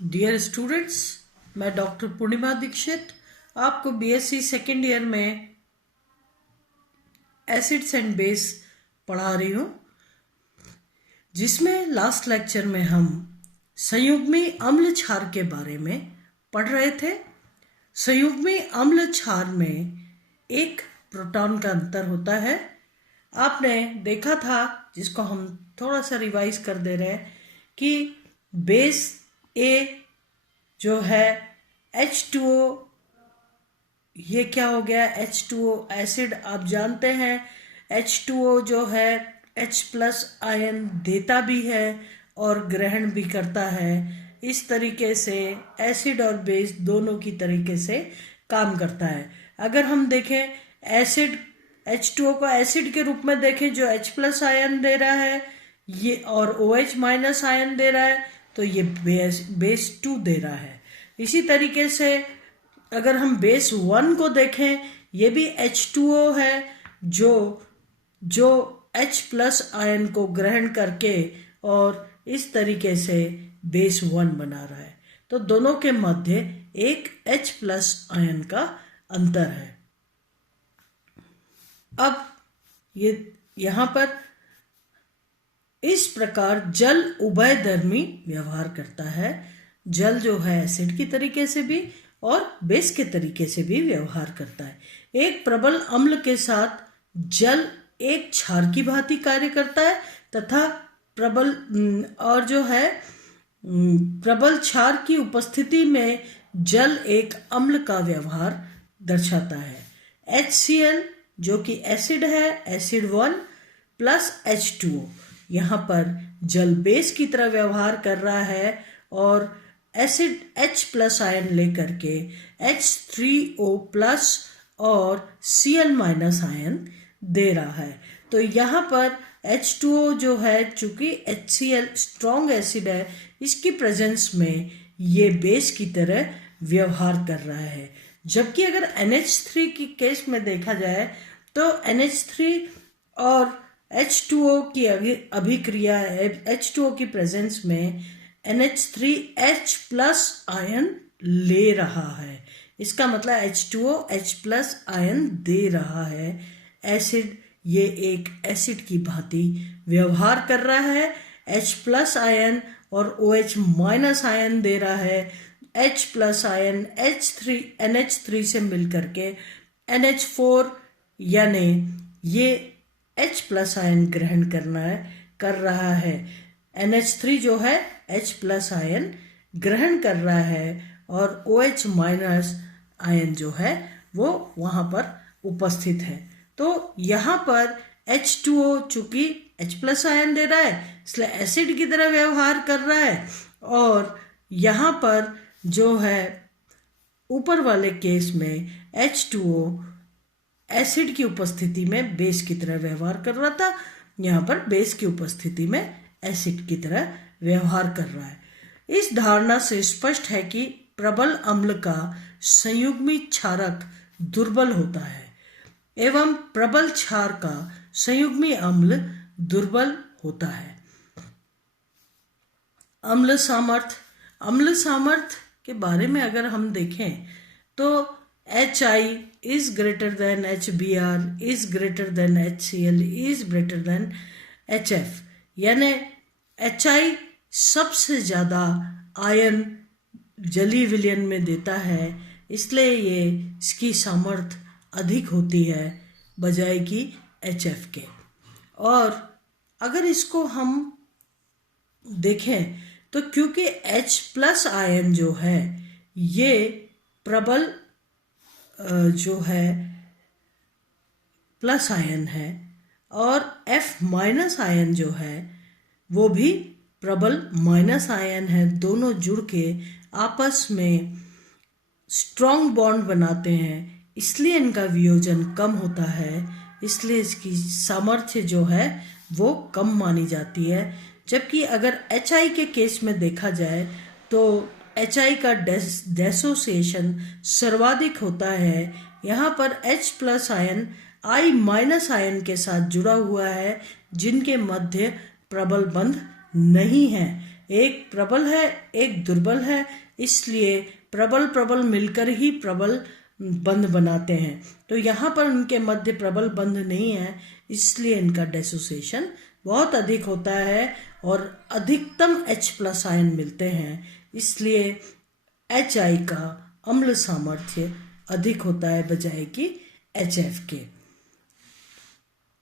Dear students, मैं doctor पूर्णिमा दीक्षित आपको BSc second year में एसिड्स एंड बेस पढ़ा रही हूँ, जिसमें लास्ट लेक्चर में हम संयुग्मी अम्ल क्षार के बारे में पढ़ रहे थे। संयुग्मी अम्ल क्षार में एक प्रोटॉन का अंतर होता है। आपने देखा था, जिसको हम थोड़ा सा रिवाइज कर दे रहे हैं, कि बेस ए जो है H2O, ये क्या हो गया? H2O acid. आप जानते हैं H2O जो है H प्लस आयन देता भी है और ग्रहण भी करता है। इस तरीके से एसिड और बेस दोनों की तरीके से काम करता है। अगर हम देखें एसिड, H2O को एसिड के रूप में देखें जो H प्लस आयन दे रहा है ये, और OH माइनस आयन दे रहा है, तो ये बेस 2 दे रहा है। इसी तरीके से अगर हम बेस 1 को देखें, ये भी H2O है जो H प्लस आयन को ग्रहण करके और इस तरीके से बेस 1 बना रहा है। तो दोनों के मध्य एक H प्लस आयन का अंतर है। अब ये यहाँ पर इस प्रकार जल उभयधर्मी व्यवहार करता है। जल जो है एसिड की तरीके से भी और बेस के तरीके से भी व्यवहार करता है। एक प्रबल अम्ल के साथ जल एक क्षार की भांति कार्य करता है तथा प्रबल क्षार की उपस्थिति में जल एक अम्ल का व्यवहार दर्शाता है। HCl जो कि एसिड है, एसिड 1 प्लस H2O, यहाँ पर जल बेस की तरह व्यवहार कर रहा है और एसिड H प्लस आयन लेकर के H3O प्लस और Cl माइनस आयन दे रहा है। तो यहाँ पर H2O जो है, चूंकि HCl स्ट्रॉन्ग एसिड है, इसकी प्रेजेंस में ये बेस की तरह व्यवहार कर रहा है। जबकि अगर NH3 की केस में देखा जाए तो NH3 और H2O की अभिक्रिया है, H2O की प्रेजेंस में NH3H प्लस आयन ले रहा है। इसका मतलब H2O H प्लस आयन दे रहा है। एसिड ये एक एसिड की भांति व्यवहार कर रहा है। H प्लस आयन और OH माइनस आयन दे रहा है। H प्लस आयन NH3 से मिलकर के NH4 यानी ये H प्लस आयन ग्रहण कर रहा है। NH3 जो है H प्लस आयन ग्रहण कर रहा है और OH माइनस आयन जो है वो वहाँ पर उपस्थित है। तो यहाँ पर H2O चूंकि H प्लस आयन दे रहा है, इसलिए एसिड की तरह व्यवहार कर रहा है, और यहाँ पर जो है ऊपर वाले केस में H2O एसिड की उपस्थिति में बेस की तरह व्यवहार कर रहा था, यहाँ पर बेस की उपस्थिति में एसिड की तरह व्यवहार कर रहा है। इस धारणा से स्पष्ट है कि प्रबल अम्ल का संयुग्मी क्षारक दुर्बल होता है एवं प्रबल क्षार का संयुग्मी अम्ल दुर्बल होता है। अम्ल सामर्थ्य के बारे में अगर हम देखें तो HI is greater than HBr is greater than HCl is greater than HF, यानी HI सबसे ज़्यादा आयन जलीय विलयन में देता है, इसलिए ये इसकी सामर्थ्य अधिक होती है बजाय कि HF के। और अगर इसको हम देखें तो क्योंकि H प्लस आयन जो है ये प्रबल जो है प्लस आयन है और F माइनस आयन जो है वो भी प्रबल माइनस आयन है, दोनों जुड़ के आपस में स्ट्रॉन्ग बॉन्ड बनाते हैं, इसलिए इनका वियोजन कम होता है, इसलिए इसकी सामर्थ्य जो है वो कम मानी जाती है। जबकि अगर HI के केस में देखा जाए तो HI का डिसोसिएशन सर्वाधिक होता है। यहाँ पर H plus ion I minus ion के साथ जुड़ा हुआ है, जिनके मध्य प्रबल बंध नहीं है। एक प्रबल है एक दुर्बल है, इसलिए प्रबल प्रबल मिलकर ही प्रबल बंध बनाते हैं। तो यहाँ पर उनके मध्य प्रबल बंध नहीं है, इसलिए इनका डिसोसिएशन बहुत अधिक होता है और अधिकतम H+ आयन मिलते हैं, इसलिए HI का अम्ल सामर्थ्य अधिक होता है बजाय कि HF के।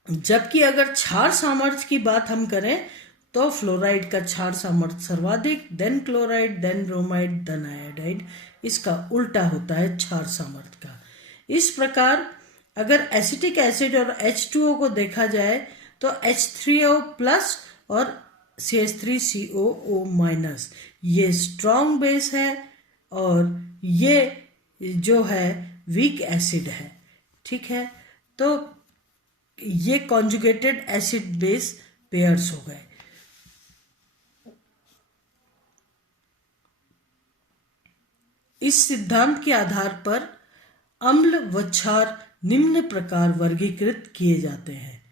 जबकि अगर क्षार सामर्थ्य की बात हम करें तो फ्लोराइड का क्षार सामर्थ्य सर्वाधिक, then chloride, then bromide, then iodide. इसका उल्टा होता है क्षार सामर्थ्य का। इस प्रकार अगर एसिटिक एसिड और H2O को देखा जाए तो H3O+ और CH3COO- ये स्ट्रॉन्ग बेस है और ये जो है वीक एसिड है। ठीक है, तो ये कॉन्जुगेटेड एसिड बेस पेयर्स हो गए। इस सिद्धांत के आधार पर अम्ल व क्षार निम्न प्रकार वर्गीकृत किए जाते हैं।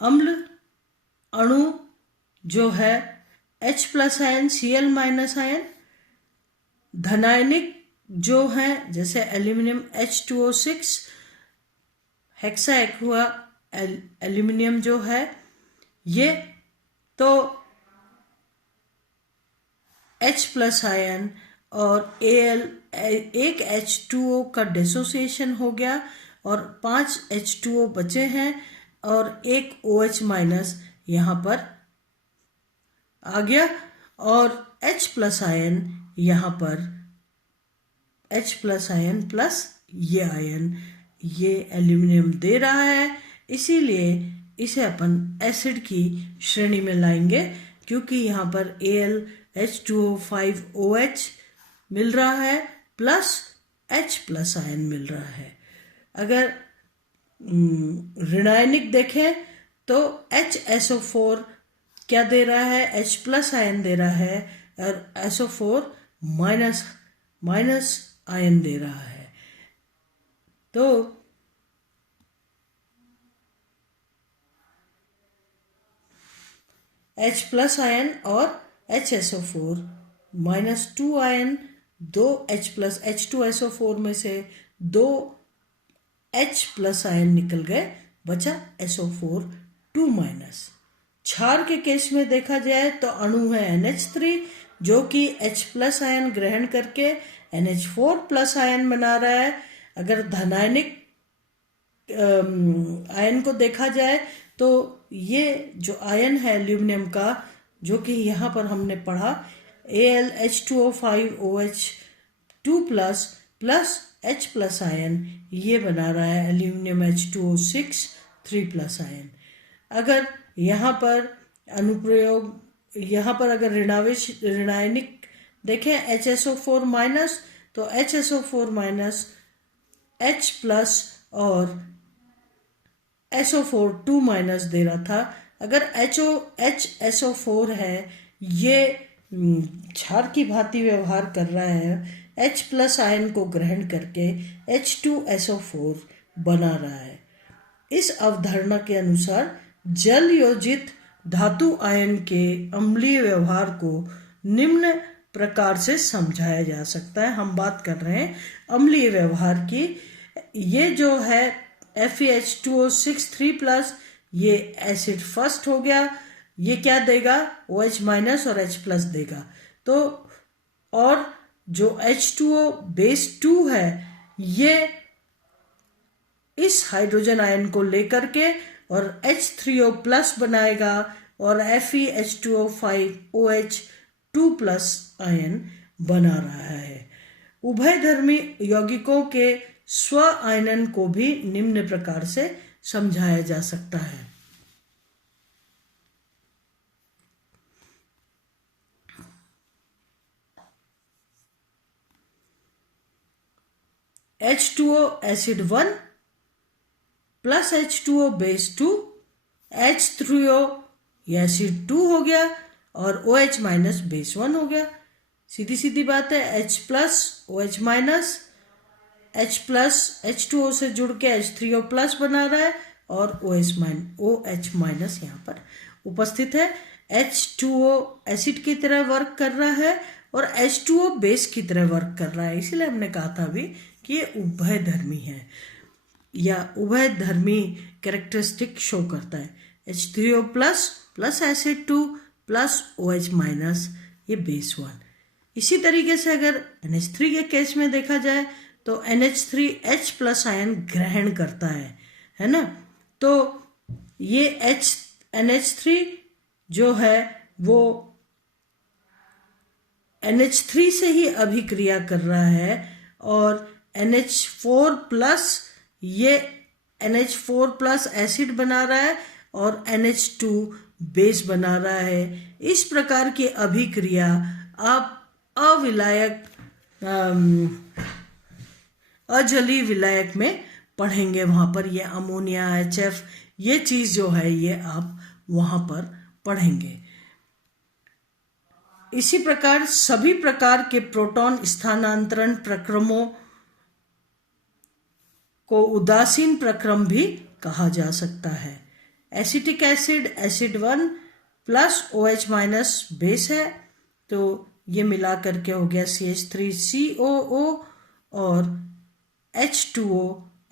अम्ल अणु जो है H+ आयन, Cl- आयन, धनायनिक जो है जैसे aluminium H2O6, hexa aqua aluminium जो है ये, तो H+ आयन और Al एक H2O का डिसोसिएशन हो गया और 5 H2O बचे हैं और एक OH- यहाँ पर आ गया और H+ आयन यहाँ पर H+ आयन प्लस ये आयन ये एल्यूमिनियम दे रहा है, इसीलिए इसे अपन एसिड की श्रेणी में लाएंगे क्योंकि यहाँ पर AlH2O5OH मिल रहा है प्लस H+ आयन मिल रहा है। अगर ऋणायनिक देखें तो HSO4 क्या दे रहा है, H+ आयन दे रहा है और SO4- आयन दे रहा है। तो H+ आयन और HSO4- आयन, दो H2SO4 में से दो H+ आयन निकल गए, बचा SO4- क्षार के केस में देखा जाए तो अणु है NH3 जो कि H+ आयन ग्रहण करके NH4+ आयन बना रहा है। अगर धनायनिक आयन को देखा जाए तो ये जो आयन है एल्यूमिनियम का जो कि यहाँ पर हमने पढ़ा AlH2O5OH2+ प्लस H+ आयन ये बना रहा है एल्यूमिनियम H2O6 3+ आयन। अगर यहाँ पर अनुप्रयोग यहाँ पर अगर ऋणायनिक देखें HSO4- तो HSO4- H+ और SO4 दे रहा था। अगर HSO4 है ये क्षार की भांति व्यवहार कर रहा है, H+ आयन को ग्रहण करके H2SO4 बना रहा है। इस अवधारणा के अनुसार जल योजित धातु आयन के अम्लीय व्यवहार को निम्न प्रकार से समझाया जा सकता है। हम बात कर रहे हैं अम्लीय व्यवहार की। ये जो है FeH2O6 3+ ये एसिड फर्स्ट हो गया, ये क्या देगा OH- और H+ देगा। तो और जो H2O बेस 2 है ये इस हाइड्रोजन आयन को लेकर के और H3O+ बनाएगा और FeH2O5OH2+ आयन बना रहा है। उभयधर्मी यौगिकों के स्व आयनन को भी निम्न प्रकार से समझाया जा सकता है। H2O acid 1 plus H2O base 2, H3O acid 2 हो गया और OH- बेस 1 हो गया। सीधी सीधी बात है, H+ OH- H+ H2O से जुड़ के H3O+ बना रहा है और OH- यहाँ पर उपस्थित है। H2O एसिड की तरह वर्क कर रहा है और H2O बेस की तरह वर्क कर रहा है। इसलिए हमने कहा था अभी कि ये उभयधर्मी है या उभयधर्मी कैरेक्टरिस्टिक शो करता है। H3O plus plus acid 2 plus OH minus, ये बेस 1। इसी तरीके से अगर NH3 के केस में देखा जाए तो NH3 H प्लस आयन ग्रहण करता है ना। तो ये NH3 जो है वो NH3 से ही अभिक्रिया कर रहा है और NH4 प्लस ये NH4 प्लस एसिड बना रहा है और NH2 बेस बना रहा है। इस प्रकार की अभिक्रिया आप अविलायक अजली विलायक में पढ़ेंगे। वहां पर ये अमोनिया HF ये चीज जो है ये आप वहां पर पढ़ेंगे। इसी प्रकार सभी प्रकार के प्रोटॉन स्थानांतरण प्रक्रमों को उदासीन प्रक्रम भी कहा जा सकता है। Acetic acid acid 1 plus OH minus base है, तो ये मिला करके हो गया CH3COO और H2O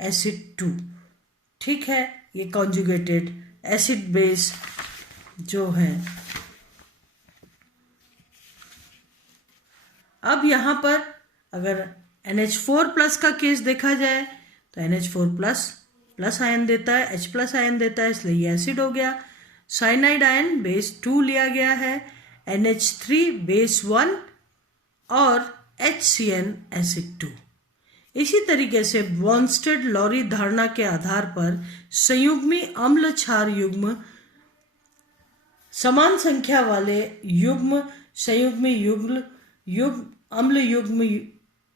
एसिड 2। ठीक है, ये कॉन्जुगेटेड एसिड बेस जो है। अब यहां पर अगर NH4 प्लस का केस देखा जाए तो NH4 प्लस प्लस आयन देता है, H प्लस आयन देता है, इसलिए ये एसिड हो गया। साइनाइड आयन बेस 2 लिया गया है, NH3 बेस 1 और HCN एसिड 2। इसी तरीके से बॉर्नस्टेड लॉरी धारणा के आधार पर संयुग्मी अम्ल क्षार युग्म समान संख्या वाले युग्म संयुग्मी युग्म अम्ल युग्म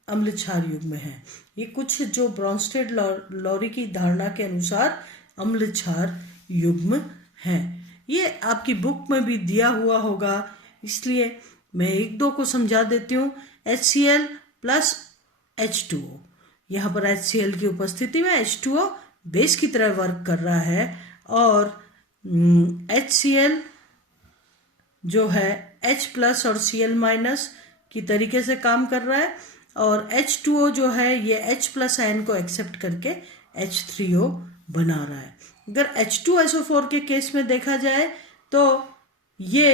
अम्ल क्षार युग्म है। ये कुछ जो ब्रॉन्स्टेड लॉरी की धारणा के अनुसार अम्ल क्षार युग्म है। ये आपकी बुक में भी दिया हुआ होगा, इसलिए मैं एक दो को समझा देती हूँ। HCl प्लस H2O, यहाँ पर HCl की उपस्थिति में H2O बेस की तरह वर्क कर रहा है और HCl जो है H प्लस और Cl माइनस की तरीके से काम कर रहा है और H2O जो है ये H प्लस आयन को एक्सेप्ट करके H3O बना रहा है। अगर H2SO4 के केस में देखा जाए तो ये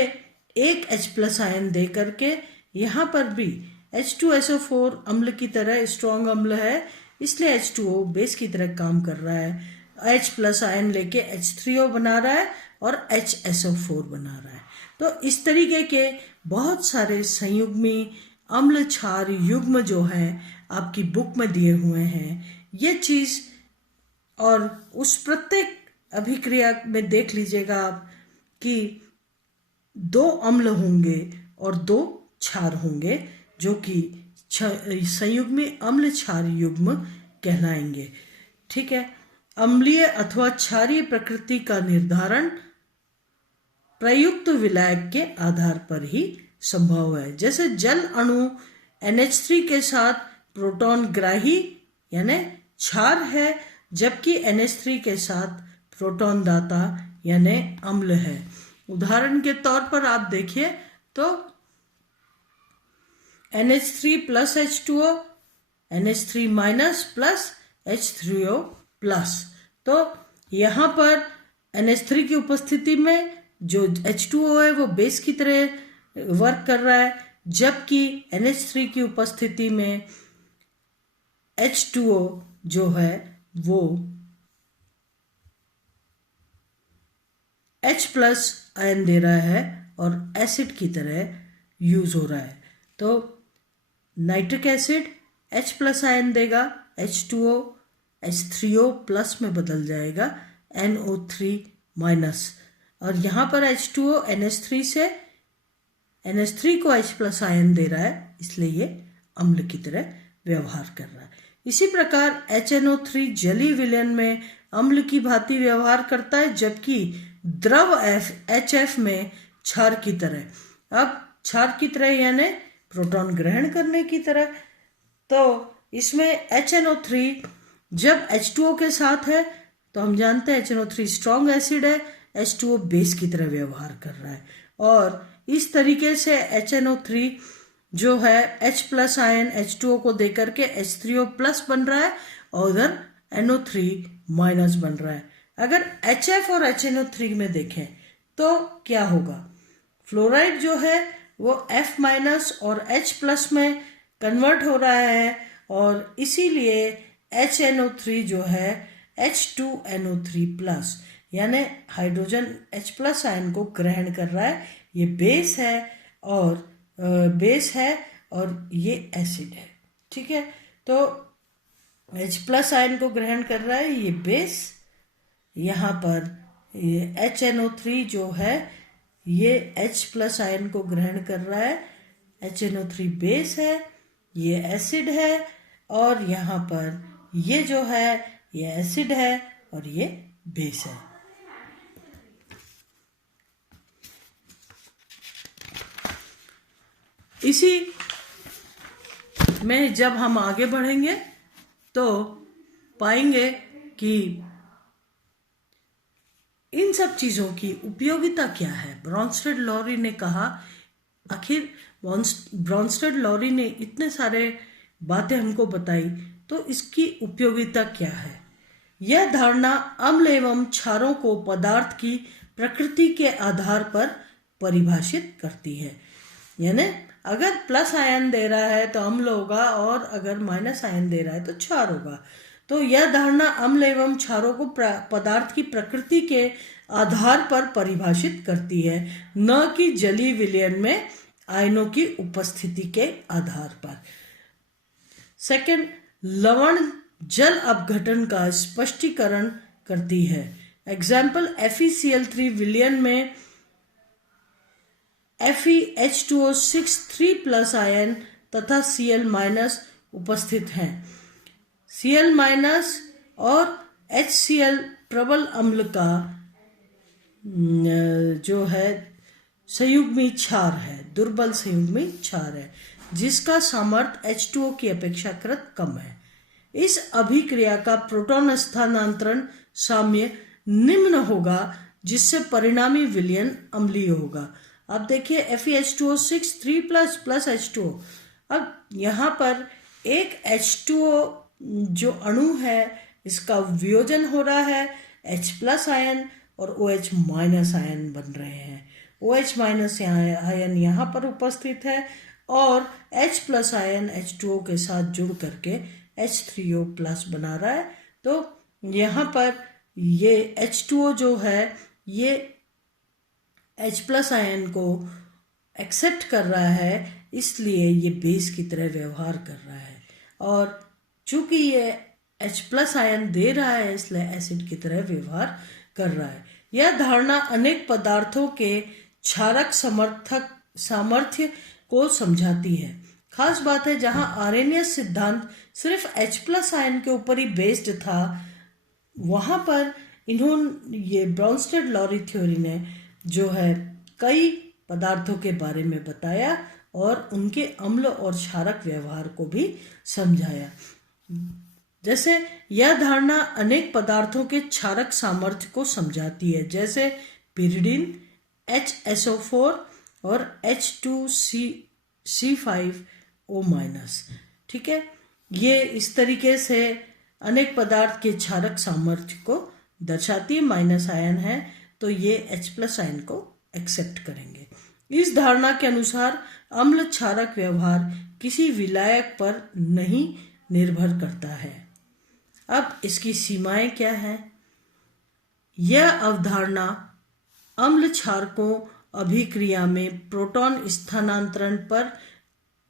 एक H प्लस आयन दे करके यहाँ पर भी H2SO4 अम्ल की तरह स्ट्रॉन्ग अम्ल है, इसलिए H2O बेस की तरह काम कर रहा है। H प्लस आयन लेके H3O बना रहा है और HSO4 बना रहा है। तो इस तरीके के बहुत सारे संयुग्मी अम्ल क्षार युग्म जो है आपकी बुक में दिए हुए हैं। ये चीज और उस प्रत्येक अभिक्रिया में देख लीजिएगा आप कि 2 अम्ल होंगे और 2 क्षार होंगे जो कि संयुग्मी अम्ल क्षार युग्म कहलाएंगे। ठीक है, अम्लीय अथवा क्षारीय प्रकृति का निर्धारण प्रयुक्त विलायक के आधार पर ही संभव है। जैसे जल अणु NH3 के साथ प्रोटॉन ग्राही यानी क्षार है, जबकि NH3 के साथ प्रोटॉन दाता यानी अम्ल है। उदाहरण के तौर पर आप देखिए तो NH3 plus H2O, NH3 minus plus H3O plus. तो यहाँ पर NH3 की उपस्थिति में जो H2O है वो बेस की तरह वर्क कर रहा है, जबकि NH3 की उपस्थिति में H2O जो है वो H प्लस आयन दे रहा है और एसिड की तरह यूज हो रहा है। तो nitric acid H plus ion देगा, H2O H3O प्लस में बदल जाएगा NO3 माइनस, और यहाँ पर H2O NH3 से NH3 को H प्लस आयन दे रहा है, इसलिए ये अम्ल की तरह व्यवहार कर रहा है। इसी प्रकार HNO3 जलीय विलयन में अम्ल की भांति व्यवहार करता है, जबकि द्रव HF में क्षार की तरह। अब क्षार की तरह यानी प्रोटॉन ग्रहण करने की तरह। तो इसमें HNO3 जब H2O के साथ है तो हम जानते हैं HNO3 स्ट्रॉन्ग एसिड है, H2O बेस की तरह व्यवहार कर रहा है, और इस तरीके से HNO3 जो है H प्लस आयन H2O को देकर के H3O प्लस बन रहा है और उधर NO3 माइनस बन रहा है। अगर HF और HNO3 में देखें तो क्या होगा, फ्लोराइड जो है वो F माइनस और H प्लस में कन्वर्ट हो रहा है और इसीलिए HNO3 जो है H2NO3 प्लस यानी हाइड्रोजन H प्लस आयन को ग्रहण कर रहा है। ये बेस है और ये एसिड है। ठीक है, तो H प्लस आयन को ग्रहण कर रहा है ये बेस, यहाँ पर ये HNO3 जो है ये H प्लस आयन को ग्रहण कर रहा है, HNO3 बेस है, ये एसिड है और यहाँ पर ये जो है ये एसिड है और ये बेस है। इसी में जब हम आगे बढ़ेंगे तो पाएंगे कि इन सब चीजों की उपयोगिता क्या है। ब्रॉन्स्टेड-लॉरी ने कहा, आखिर ब्रॉन्स्टेड-लॉरी ने इतने सारे बातें हमको बताई तो इसकी उपयोगिता क्या है। यह धारणा अम्ल एवं क्षारों को पदार्थ की प्रकृति के आधार पर परिभाषित करती है। यानी अगर प्लस आयन दे रहा है तो अम्ल होगा और अगर माइनस आयन दे रहा है तो क्षार होगा। तो यह धारणा अम्ल एवं क्षारों को पदार्थ की प्रकृति के आधार पर परिभाषित करती है, न कि जलीय विलयन में आयनों की उपस्थिति के आधार पर। सेकंड, लवण जल अपघटन का स्पष्टीकरण करती है। एग्जाम्पल, FeCl3 विलयन में FeH2O6 3+ आयन तथा Cl- उपस्थित हैं। Cl- और HCl प्रबल अम्ल का जो है संयुग्मी क्षार है, दुर्बल संयुग्मी क्षार है, जिसका सामर्थ्य H2O की अपेक्षाकृत कम है। इस अभिक्रिया का प्रोटॉन स्थानांतरण साम्य निम्न होगा, जिससे परिणामी विलयन अम्लीय होगा। अब देखिए FeH2O6 3+ प्लस H2O। अब यहाँ पर एक H2O जो अणु है इसका वियोजन हो रहा है, H प्लस आयन और OH माइनस आयन बन रहे हैं। OH माइनस आयन यहाँ पर उपस्थित है और H प्लस आयन H2O के साथ जुड़ करके H3O प्लस बना रहा है। तो यहाँ पर ये H2O जो है ये H प्लस आयन को एक्सेप्ट कर रहा है, इसलिए ये बेस की तरह व्यवहार कर रहा है और चूंकि ये H प्लस आयन दे रहा है इसलिए एसिड की तरह व्यवहार कर रहा है। यह धारणा अनेक पदार्थों के क्षारक सामर्थ्य को समझाती है। खास बात है जहां आर्रेनियस सिद्धांत सिर्फ H प्लस आयन के ऊपर ही बेस्ड था, वहां पर ये ब्रॉन्स्टेड-लॉरी थ्योरी ने जो है कई पदार्थों के बारे में बताया और उनके अम्ल और क्षारक व्यवहार को भी समझाया। जैसे यह धारणा अनेक पदार्थों के क्षारक सामर्थ्य को समझाती है, जैसे पिरिडिन HSO4 और H2C5O-। ठीक है, ये इस तरीके से अनेक पदार्थ के क्षारक सामर्थ्य को दर्शाती है। माइनस आयन है तो ये H प्लस आयन को एक्सेप्ट करेंगे। इस धारणा के अनुसार अम्ल क्षारक व्यवहार किसी विलायक पर नहीं निर्भर करता है। अब इसकी सीमाएं क्या हैं? यह अवधारणा अम्ल क्षारकों अभिक्रिया में प्रोटॉन स्थानांतरण पर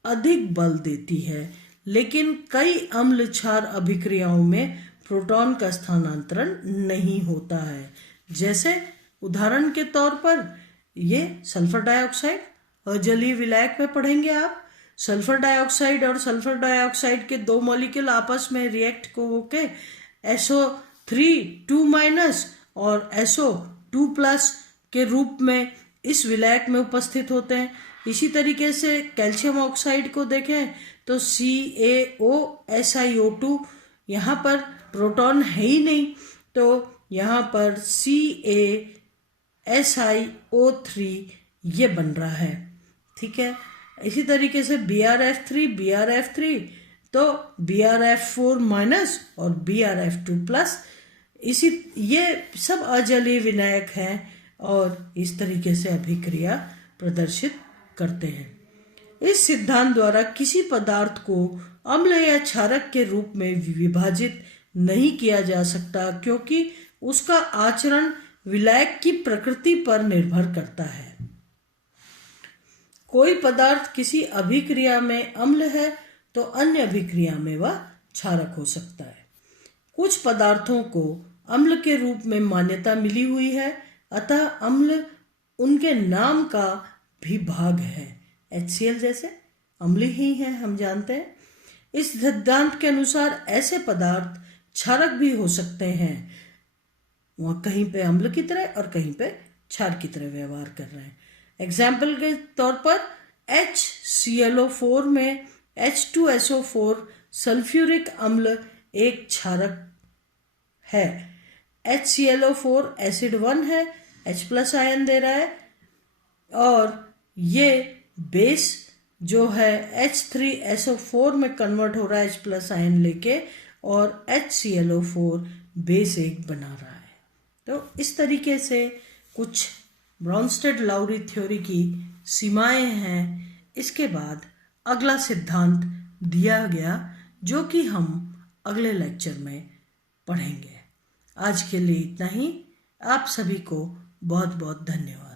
अधिक बल देती है, लेकिन कई अम्ल क्षार अभिक्रियाओं में प्रोटॉन का स्थानांतरण नहीं होता है। जैसे उदाहरण के तौर पर ये सल्फर डाइऑक्साइड, और जलीय विलायक में पढ़ेंगे आप, सल्फर डाइऑक्साइड और सल्फर डाइऑक्साइड के दो मॉलिक्यूल आपस में रिएक्ट को होके SO3 और SO2+ के रूप में इस विलायक में उपस्थित होते हैं। इसी तरीके से कैल्शियम ऑक्साइड को देखें तो CaOSiO2, यहाँ पर प्रोटॉन है ही नहीं, तो यहाँ पर CaSiO3 ये बन रहा है। ठीक है, इसी तरीके से BrF3 तो BrF4 माइनस और BrF2 प्लस, इसी ये सब अजलीय विनायक हैं और इस तरीके से अभिक्रिया प्रदर्शित करते हैं। इस सिद्धांत द्वारा किसी पदार्थ को अम्ल या क्षारक के रूप में विभाजित नहीं किया जा सकता, क्योंकि उसका आचरण विलायक की प्रकृति पर निर्भर करता है। कोई पदार्थ किसी अभिक्रिया में अम्ल है तो अन्य अभिक्रिया में वह क्षारक हो सकता है। कुछ पदार्थों को अम्ल के रूप में मान्यता मिली हुई है, अतः अम्ल उनके नाम का भी भाग है। HCl जैसे अम्ल ही है, हम जानते हैं। इस सिद्धांत के अनुसार ऐसे पदार्थ क्षारक भी हो सकते हैं, वह कहीं पे अम्ल की तरह और कहीं पे क्षार की तरह व्यवहार कर रहे हैं। एग्जाम्पल के तौर पर HClO4 में H2SO4 सल्फ्यूरिक अम्ल एक क्षारक है। HClO4 एसिड 1 है, H+ आयन दे रहा है, और ये बेस जो है H3SO4 में कन्वर्ट हो रहा है H+ आयन लेके, और HClO4 बेस एक बना रहा है। तो इस तरीके से कुछ ब्राउनस्टेड-लाउरी थ्योरी की सीमाएं हैं। इसके बाद अगला सिद्धांत दिया गया जो कि हम अगले लेक्चर में पढ़ेंगे। आज के लिए इतना ही। आप सभी को बहुत बहुत धन्यवाद।